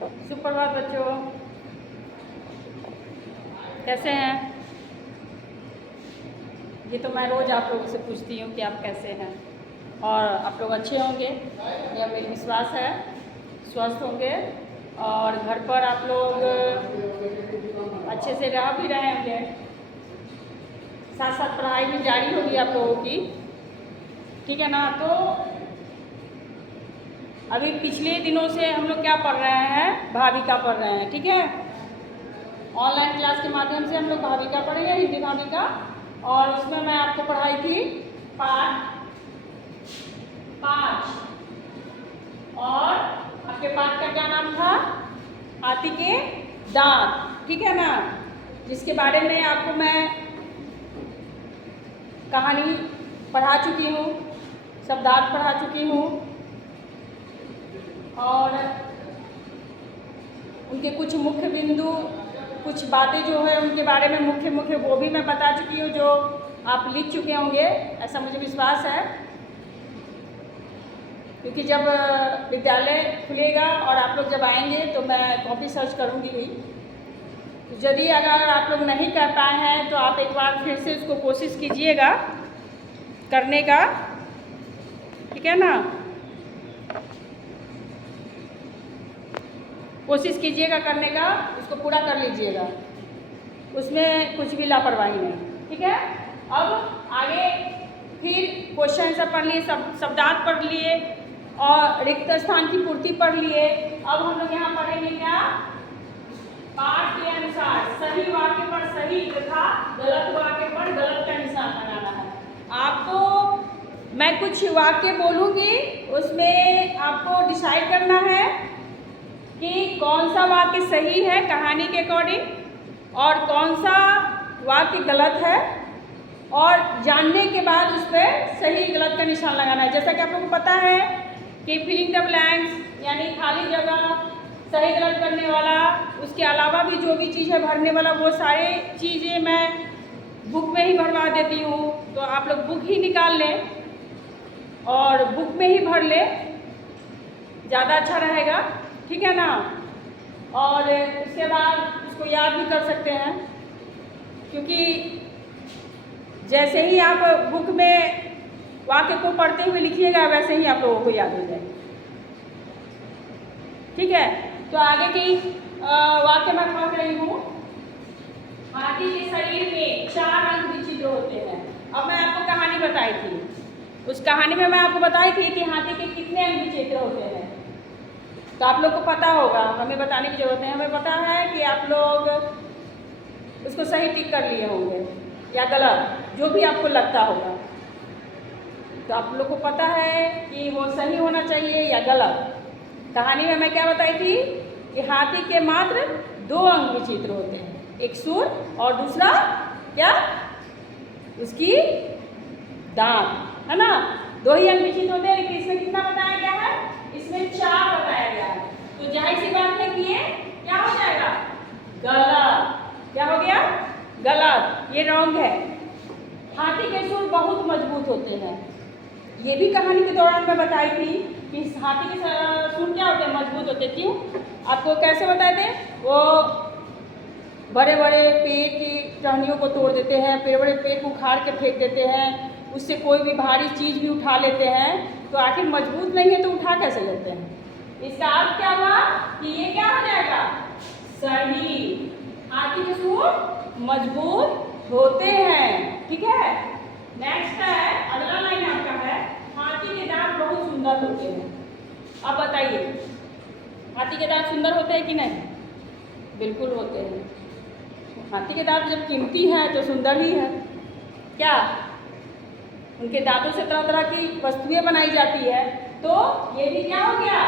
सुप्रभात बच्चों, कैसे हैं? ये तो मैं रोज़ आप लोगों से पूछती हूँ कि आप कैसे हैं, और आप लोग अच्छे होंगे, यह मेरा विश्वास है। स्वस्थ होंगे और घर पर आप लोग अच्छे से रह भी रहे होंगे। साथ साथ पढ़ाई भी जारी होगी आप लोगों की, ठीक है ना? तो अभी पिछले दिनों से हम लोग क्या पढ़ रहे हैं? भाविका पढ़ रहे हैं, ठीक है। ऑनलाइन क्लास के माध्यम से हम लोग भाविका पढ़ेंगे, हिंदी भाविका। और उसमें मैं आपको पढ़ाई थी पाठ 5, और आपके पाठ का क्या नाम था? हाथी के दांत, ठीक है ना? जिसके बारे में आपको मैं कहानी पढ़ा चुकी हूँ, शब्दार्थ पढ़ा चुकी हूँ, और उनके कुछ मुख्य बिंदु, कुछ बातें जो है उनके बारे में मुख्य वो भी मैं बता चुकी हूँ, जो आप लिख चुके होंगे, ऐसा मुझे विश्वास है। क्योंकि जब विद्यालय खुलेगा और आप लोग जब आएंगे तो मैं कॉपी सर्च करूँगी ही। तो यदि अगर आप लोग नहीं कर पाए हैं तो आप एक बार फिर से उसको कोशिश कीजिएगा करने का, ठीक है ना? कोशिश कीजिएगा करने का, उसको पूरा कर लीजिएगा, उसमें कुछ भी लापरवाही नहीं, ठीक है। अब आगे फिर क्वेश्चन सब पढ़ लिए, शब्दार्थ पढ़ लिए और रिक्त स्थान की पूर्ति पढ़ लिए। अब हम लोग यहाँ पढ़ेंगे क्या? पाठ के अनुसार सही वाक्य पर सही तथा गलत वाक्य पर गलत का निशान लगाना है। आपको मैं कुछ वाक्य बोलूँगी, उसमें आपको डिसाइड करना है कि कौन सा वाक्य सही है कहानी के अकॉर्डिंग और कौन सा वाक्य गलत है, और जानने के बाद उस पर सही गलत का निशान लगाना है। जैसा कि आप लोगों को पता है कि फिलिंग द ब्लैंक्स यानी खाली जगह, सही गलत करने वाला, उसके अलावा भी जो भी चीज़ है भरने वाला, वो सारे चीज़ें मैं बुक में ही भरवा देती हूँ। तो आप लोग बुक ही निकाल लें और बुक में ही भर लें, ज़्यादा अच्छा रहेगा, ठीक है ना? और उसके बाद उसको याद भी कर सकते हैं, क्योंकि जैसे ही आप बुक में वाक्य को पढ़ते हुए लिखिएगा वैसे ही आप लोगों को याद हो जाएगा, ठीक है। तो आगे की वाक्य मैं पढ़ रही हूँ। हाथी के शरीर में 4 अंग विचित्र होते हैं। अब मैं आपको कहानी बताई थी, उस कहानी में मैं आपको बताई थी कि हाथी के कितने अंग विचित्र होते हैं। तो आप लोग को पता होगा, हमें बताने की जरूरत नहीं, हमें पता है कि आप लोग उसको सही टिक कर लिए होंगे या गलत, जो भी आपको लगता होगा। तो आप लोग को पता है कि वो सही होना चाहिए या गलत। कहानी में मैं क्या बताई थी कि हाथी के मात्र 2 अंग विचित्र होते हैं, एक सूर और दूसरा क्या? उसकी दांत, है ना? 2 ही अंग विचित्र होते हैं, लेकिन इसमें कितना बताया गया है? इसमें 4 बताया गया है। तो जाहिर सी बात है कि ये क्या हो जाएगा? गलत। क्या हो गया? गलत, ये रॉन्ग है। हाथी के सूर बहुत मजबूत होते हैं। ये भी कहानी के दौरान मैं बताई थी कि हाथी के सूर क्या होते हैं? मजबूत होते हैं। क्यों? आपको कैसे बताए थे? वो बड़े बड़े पेड़ की टहनियों को तोड़ देते हैं, बड़े बड़े पेड़ को उखाड़ के फेंक देते हैं, उससे कोई भी भारी चीज़ भी उठा लेते हैं। तो आखिर मजबूत नहीं है तो उठा कैसे लेते हैं? इसका अर्थ क्या हुआ कि ये क्या हो जाएगा? सही। हाथी के सूर मजबूत होते हैं, ठीक है। नेक्स्ट है, अगला लाइन आपका है, हाथी के दांत बहुत सुंदर होते हैं। अब बताइए, हाथी के दांत सुंदर होते हैं कि नहीं? बिल्कुल होते हैं। हाथी के दांत जब कीमती हैं तो सुंदर ही है। क्या उनके दांतों से तरह तरह की वस्तुएं बनाई जाती है, तो ये भी क्या हो गया?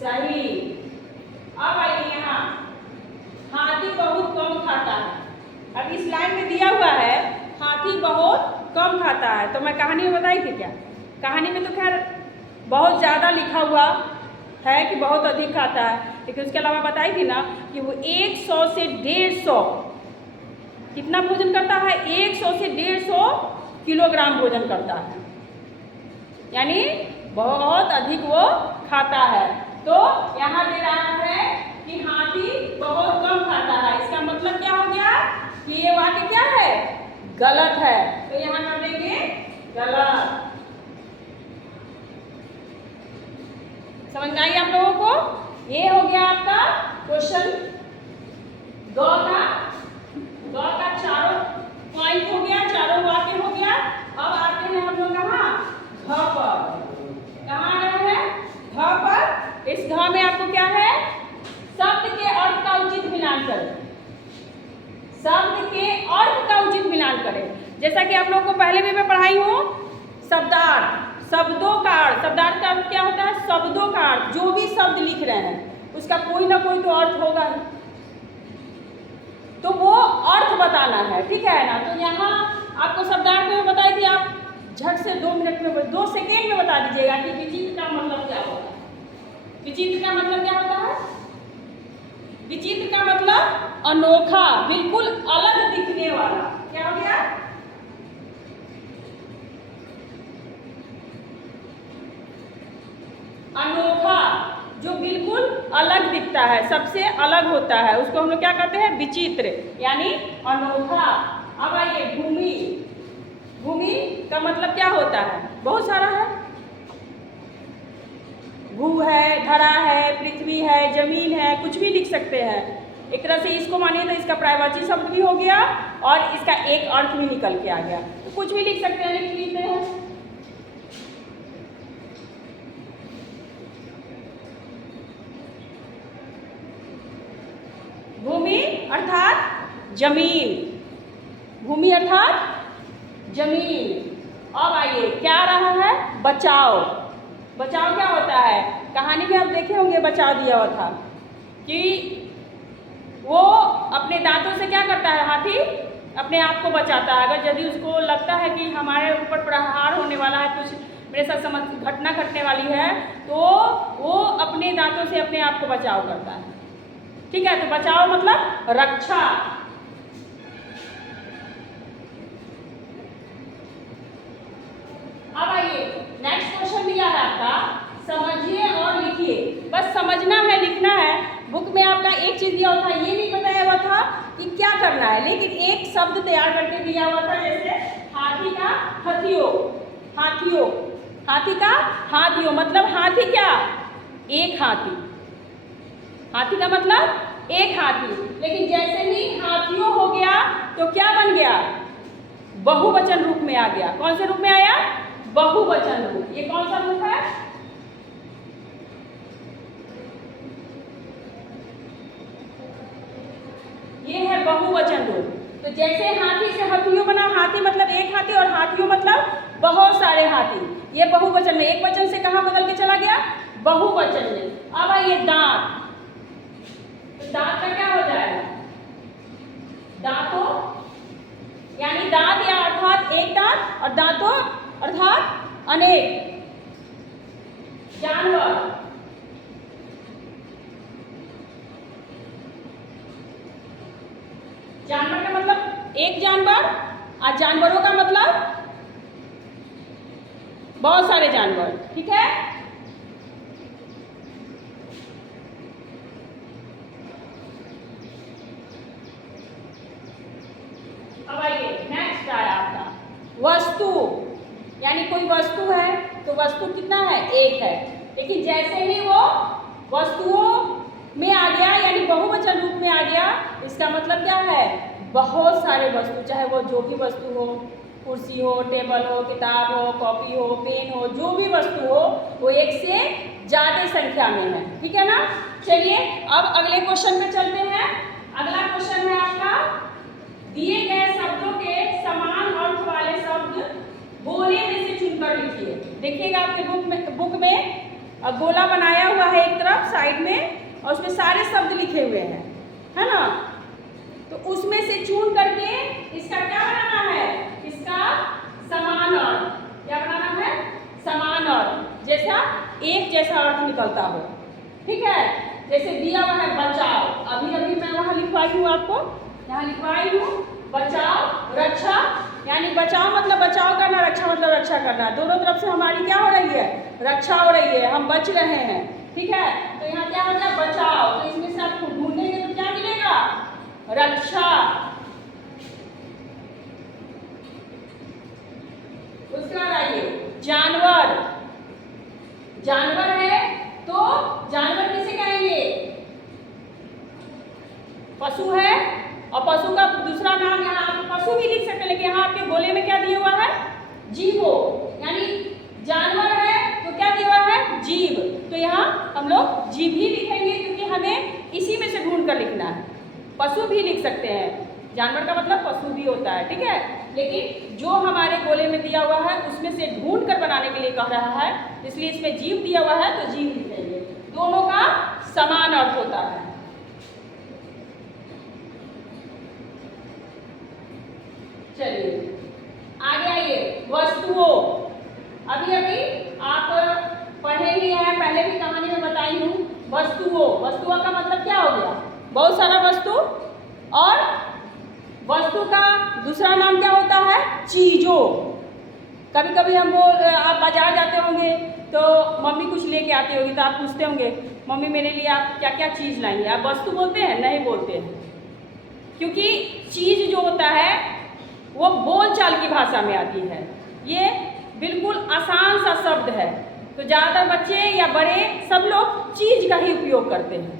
सही। अब आइए यहाँ, हाथी बहुत कम खाता है। अब इस लाइन में दिया हुआ है हाथी बहुत कम खाता है, तो मैं कहानी में बताई थी क्या? कहानी में तो खैर बहुत ज़्यादा लिखा हुआ है कि बहुत अधिक खाता है, लेकिन उसके अलावा बताई थी ना कि वो 100 से 150 कितना भोजन करता है? 100 से 150 किलोग्राम भोजन करता है, यानी बहुत अधिक वो खाता है। तो यहाँ दे रहा है कि हाथी बहुत कम खाता है, इसका मतलब क्या हो गया कि ये वाक्य क्या है, गलत है। तो यहाँ कर देंगे गलत। समझ में आई आप लोगों को? ये हो गया आपका क्वेश्चन ग का चारों पॉइंट हो गया, चारों वाक्य हो गया। अब आते हैं हम लोग कहाँ, घ पर। कहाँ आ रहे हैं, घ पर। इस घ में आपको क्या है, शब्द के अर्थ का उचित मिलान करें। शब्द के अर्थ का उचित मिलान करें। जैसा कि आप लोगों को पहले भी मैं पढ़ाई हूँ, शब्दार्थ, शब्दों का अर्थ। शब्दार्थ का अर्थ क्या होता है, शब्दों का अर्थ। जो भी शब्द लिख रहे हैं उसका कोई ना कोई तो अर्थ होगा ही, तो वो अर्थ बताना है, ठीक है ना। तो यहाँ आपको शब्दार्थ में बताई थी, आप झट से 2 मिनट में, 2 सेकेंड में बता दीजिएगा कि विचित्र का मतलब क्या होता है। विचित्र का मतलब क्या होता है, विचित्र का मतलब अनोखा, बिल्कुल अलग दिखने वाला। क्या हो गया, अनोखा, जो बिल्कुल अलग दिखता है, सबसे अलग होता है, उसको हम लोग क्या कहते हैं, विचित्र, यानी अनोखा। अब आइए भूमि। भूमि का मतलब क्या होता है, बहुत सारा है। भू है, धरा है, पृथ्वी है, जमीन है, कुछ भी लिख सकते हैं। एक तरह से इसको मानिए तो इसका पर्यायवाची शब्द भी हो गया और इसका एक अर्थ भी निकल के आ गया। तो कुछ भी लिख सकते हैं, लिख लेते हैं। भूमि अर्थात जमीन, भूमि अर्थात जमीन। अब आइए क्या आ रहा है, बचाव। बचाव क्या होता है, कहानी में आप देखे होंगे बचाव दिया हुआ था कि वो अपने दांतों से क्या करता है, हाथी अपने आप को बचाता है। अगर यदि उसको लगता है कि हमारे ऊपर प्रहार होने वाला है, कुछ मेरे साथ घटना घटने वाली है, तो वो अपने दांतों से अपने आप को बचाव करता है, ठीक है। तो बचाव मतलब रक्षा। अब आइए नेक्स्ट क्वेश्चन दिया है आपका, समझिए और लिखिए। बस समझना है, लिखना है। बुक में आपका एक चीज दिया हुआ था, ये नहीं बताया हुआ था कि क्या करना है, लेकिन एक शब्द तैयार करके दिया हुआ था, जैसे हाथी का हथियो, हाथियो, हाथी का हाथियो मतलब हाथी क्या, एक हाथी। हाथी का मतलब एक हाथी। लेकिन जैसे ही हाथियों हो गया तो क्या बन गया, बहुवचन रूप में आ गया। कौन से रूप में आया, बहुवचन रूप। ये कौन सा रूप है, ये है बहुवचन रूप। तो जैसे हाथी से हथियों बना, हाथी मतलब एक हाथी और हाथियों मतलब बहुत सारे हाथी। ये बहुवचन में, एक वचन से कहाँ बदल के चला गया, बहुवचन में। अब आइए दांत। तो दांत का क्या हो जाएगा, दांतों, यानी दांत या अर्थात एक दांत और दांतों अर्थात अनेक। जानवर, जानवर का मतलब एक जानवर और जानवरों का मतलब बहुत सारे जानवर, ठीक है। अब आइए नेक्स्ट आया आपका वस्तु, यानी कोई वस्तु है तो वस्तु कितना है, एक है। लेकिन जैसे ही वो वस्तुओं में आ गया यानी बहुवचन रूप में आ गया, इसका मतलब क्या है, बहुत सारे वस्तु, चाहे वो जो भी वस्तु हो, कुर्सी हो, टेबल हो, किताब हो, कॉपी हो, पेन हो, जो भी वस्तु हो वो एक से ज़्यादा संख्या में है, ठीक है ना। चलिए अब अगले क्वेश्चन में चलते हैं। अगला क्वेश्चन है आपका, दिए गए शब्दों के समान अर्थ वाले शब्द गोले में से चुनकर लिखिए। देखिएगा आपके बुक में गोला बनाया हुआ है एक तरफ साइड में, और उसमें सारे शब्द लिखे हुए हैं, है ना। तो उसमें से चुन करके इसका क्या बनाना है, इसका समान अर्थ। क्या बनाना है, समान अर्थ, जैसा एक जैसा अर्थ निकलता हो, ठीक है। जैसे दिया हुआ है बचाव, अभी अभी मैं वहाँ लिखवाई हूँ, आपको यहाँ लिखवाई हूँ, बचाव, रक्षा, यानी बचाव मतलब बचाव करना, रक्षा मतलब रक्षा करना। दोनों तरफ से हमारी क्या हो रही है, रक्षा हो रही है, हम बच रहे हैं, ठीक है। तो यहाँ क्या हो गया, बचाव, तो इसमें से आप ढूंढेंगे तो क्या मिलेगा, रक्षा। उसके बाद आइए जानवर, जानवर है तो जानवर किसे कहेंगे, पशु है, और पशु का दूसरा नाम यहाँ आप पशु भी लिख सकते हैं, लेकिन यहाँ आपके गोले में क्या दिया हुआ है, जीवो, यानी जानवर है तो क्या दिया हुआ है, जीव, तो यहाँ हम लोग जीव ही लिखेंगे क्योंकि हमें इसी में से ढूंढ कर लिखना है। पशु भी लिख सकते हैं, जानवर का मतलब पशु भी होता है, ठीक है, लेकिन जो हमारे गोले में दिया हुआ है उसमें से ढूंढ कर बनाने के लिए कह रहा है, इसलिए इसमें जीव दिया हुआ है तो जीव लिखेंगे। दोनों का समान अर्थ होता है। चलिए आगे आइए, वस्तुओं, अभी अभी आप पढ़े ही हैं, पहले भी कहानी में बताई हूँ। वस्तुओं, वस्तुओं का मतलब क्या हो गया, बहुत सारा वस्तु, और वस्तु का दूसरा नाम क्या होता है, चीजों। कभी कभी हम आप बाजार जाते होंगे तो मम्मी कुछ लेके आती होगी तो आप पूछते होंगे मम्मी मेरे लिए आप क्या क्या चीज़ लाई हैं, आप वस्तु बोलते हैं, नहीं बोलते हैं, क्योंकि चीज़ जो होता है वो बोलचाल की भाषा में आती है, ये बिल्कुल आसान सा शब्द है, तो ज़्यादातर बच्चे या बड़े सब लोग चीज़ का ही उपयोग करते हैं,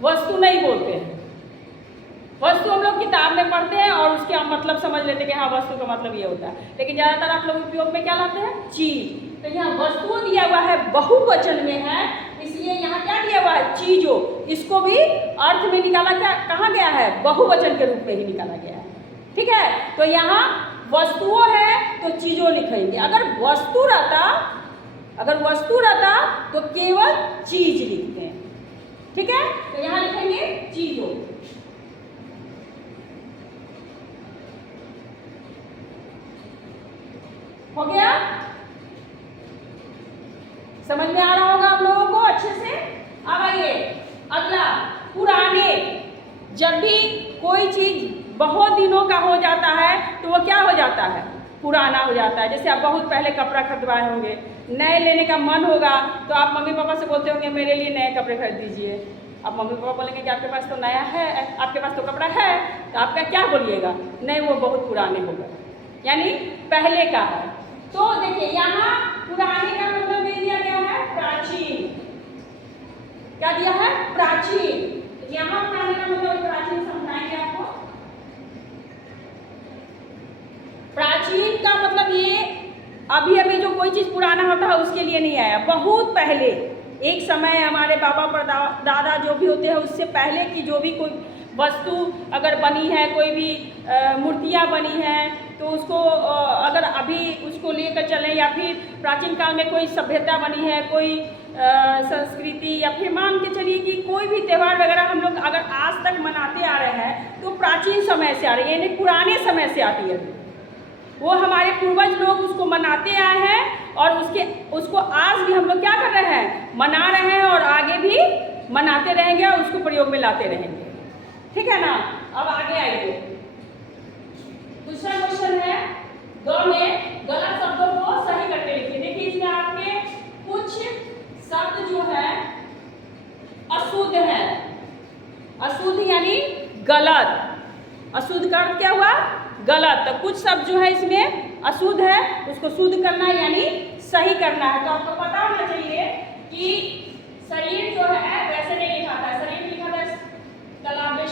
वस्तु नहीं बोलते हैं। वस्तु हम लोग किताब में पढ़ते हैं और उसके हम मतलब समझ लेते हैं कि हाँ वस्तु का मतलब ये होता है, लेकिन ज़्यादातर आप लोग उपयोग में क्या लाते हैं, चीज़। तो यहाँ वस्तुओं दिया हुआ है, बहुवचन में है, इसलिए यहाँ क्या दिया हुआ है, चीज़ों। इसको भी अर्थ में निकाला क्या कहाँ गया है, बहुवचन के रूप में ही निकाला गया है, ठीक है। तो यहाँ वस्तुओं है तो चीज़ों लिखेंगे। अगर वस्तु रहता तो केवल चीज लिखते हैं, ठीक है। तो यहाँ लिखेंगे चीज़ों। हो गया, समझ में आ रहा होगा आप लोगों को अच्छे से। अब आइए अगला, पुराने। जब भी कोई चीज बहुत दिनों का हो जाता है तो वो क्या हो जाता है, पुराना हो जाता है। जैसे आप बहुत पहले कपड़ा खरीदवाए होंगे, नए लेने का मन होगा तो आप मम्मी पापा से बोलते होंगे मेरे लिए नए कपड़े खरीद दीजिए। अब मम्मी पापा बोलेंगे कि आपके पास तो नया है, आपके पास तो कपड़ा है, तो आपका क्या बोलिएगा, नहीं वो बहुत पुराने हो गए, यानी पहले का है। तो देखिए यहाँ पुराने का मतलब दे दिया गया है प्राचीन। क्या दिया है, प्राचीन। यहाँ पुराने का मतलब प्राचीन समझाएंगे आपको। प्राचीन का मतलब ये अभी अभी जो कोई चीज पुराना होता है उसके लिए नहीं आया, बहुत पहले एक समय हमारे बाबा परदादा जो भी होते हैं उससे पहले की जो भी कोई वस्तु अगर बनी है, कोई भी मूर्तियाँ बनी हैं, तो उसको अगर अभी उसको लेकर चलें, या फिर प्राचीन काल में कोई सभ्यता बनी है, कोई संस्कृति, या फिर मान के चलिए कि कोई भी त्यौहार वगैरह हम लोग अगर आज तक मनाते आ रहे हैं तो प्राचीन समय से आ रही है, यानी पुराने समय से आती है। वो हमारे पूर्वज लोग उसको मनाते आए हैं और उसको आज भी हम लोग क्या कर रहे हैं, मना रहे हैं, और आगे भी मनाते रहेंगे और उसको प्रयोग में लाते रहेंगे, ठीक है ना। अब आगे आइए, दूसरा क्वेश्चन है, ग में गलत शब्दों को सही करके लिखिए। देखिए इसमें आपके कुछ शब्द जो है अशुद्ध है, अशुद्ध यानी गलत, अशुद्ध का अर्थ क्या हुआ, गलत। तो कुछ शब्द जो है इसमें अशुद्ध है, उसको शुद्ध करना है यानी सही करना है। तो आपको पता होना चाहिए कि शरीर जो है वैसे नहीं लिखा था, शरीर लिखा था तलाबे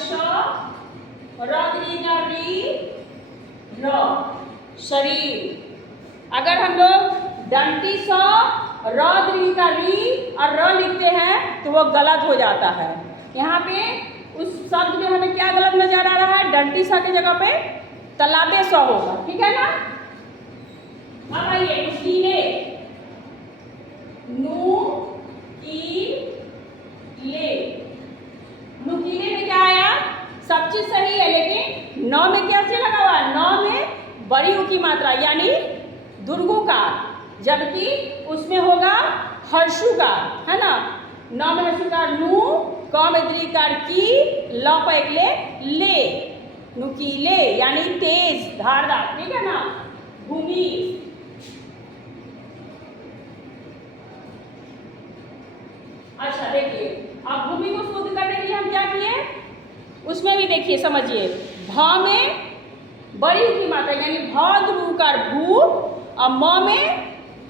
शरीर। अगर हम लोग डंटी स री का री और र लिखते हैं तो वो गलत हो जाता है। यहाँ पे उस शब्द में हमें क्या गलत नजर आ रहा है, डंटी सा की जगह पे तलाबे स होगा, ठीक है ना। अब आइए नुकीले, नुकीले में क्या आया, सब चीज सही है, लेकिन नौ में क्या चीज लगा हुआ है, नौ में बड़ी ऊ की मात्रा यानी दुर्गुकार, जबकि उसमें होगा हर्षुकार, है ना। नौ में हर्षुकार नू, क में द्रीकार की, ल पर एक ले, नुकीले यानी तेज धारदार, ठीक है ना। भूमि, अच्छा देखिए समझिए, भ में बड़ी की मात्रा यानी भ ध्रुवकार भू और म में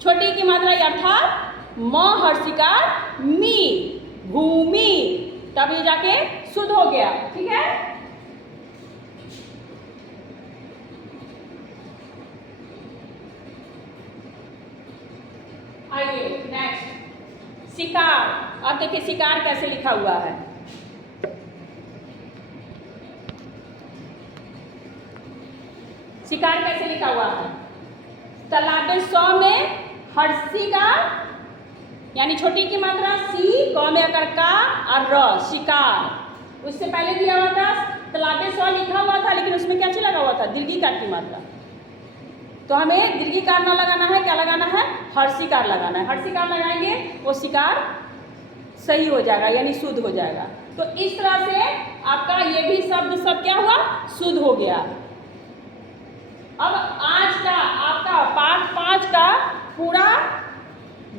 छोटी की मात्रा अर्थात म हर्षिकार मी, भूमि, तब ये जाके शुद्ध हो गया। ठीक है, आइए नेक्स्ट शिकार। अब देखिए शिकार कैसे लिखा हुआ है। शिकार कैसे लिखा हुआ है? तालाबे 100 में हर्षी का यानी छोटी की मात्रा सी, क में अकर का और र, शिकार। उससे पहले दिया हुआ था तालाबे 100 लिखा हुआ था, लेकिन उसमें क्या चीज लगा हुआ था? दीर्घिकार की मात्रा। तो हमें दीर्घिकार ना लगाना है, क्या लगाना है? हर्षिकार लगाना है। हर्षिकार लगाएंगे वो शिकार सही हो जाएगा यानी शुद्ध हो जाएगा। तो इस तरह से आपका ये भी शब्द सब क्या हुआ? शुद्ध हो गया। अब आज का आपका पार्ट 5 का पूरा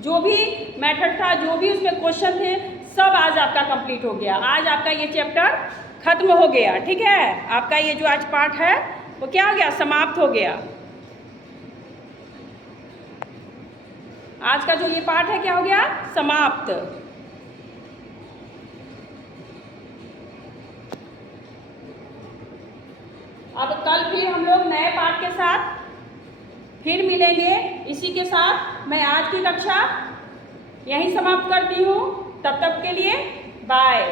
जो भी मेथड था, जो भी उसमें क्वेश्चन थे, सब आज आपका कंप्लीट हो गया। आज आपका ये चैप्टर खत्म हो गया। ठीक है, आपका ये जो आज पार्ट है वो क्या हो गया? समाप्त हो गया। आज का जो ये पार्ट है क्या हो गया? समाप्त। अब कल फिर हम लोग नए पाठ के साथ फिर मिलेंगे। इसी के साथ मैं आज की कक्षा यहीं समाप्त करती हूँ। तब तक के लिए बाय।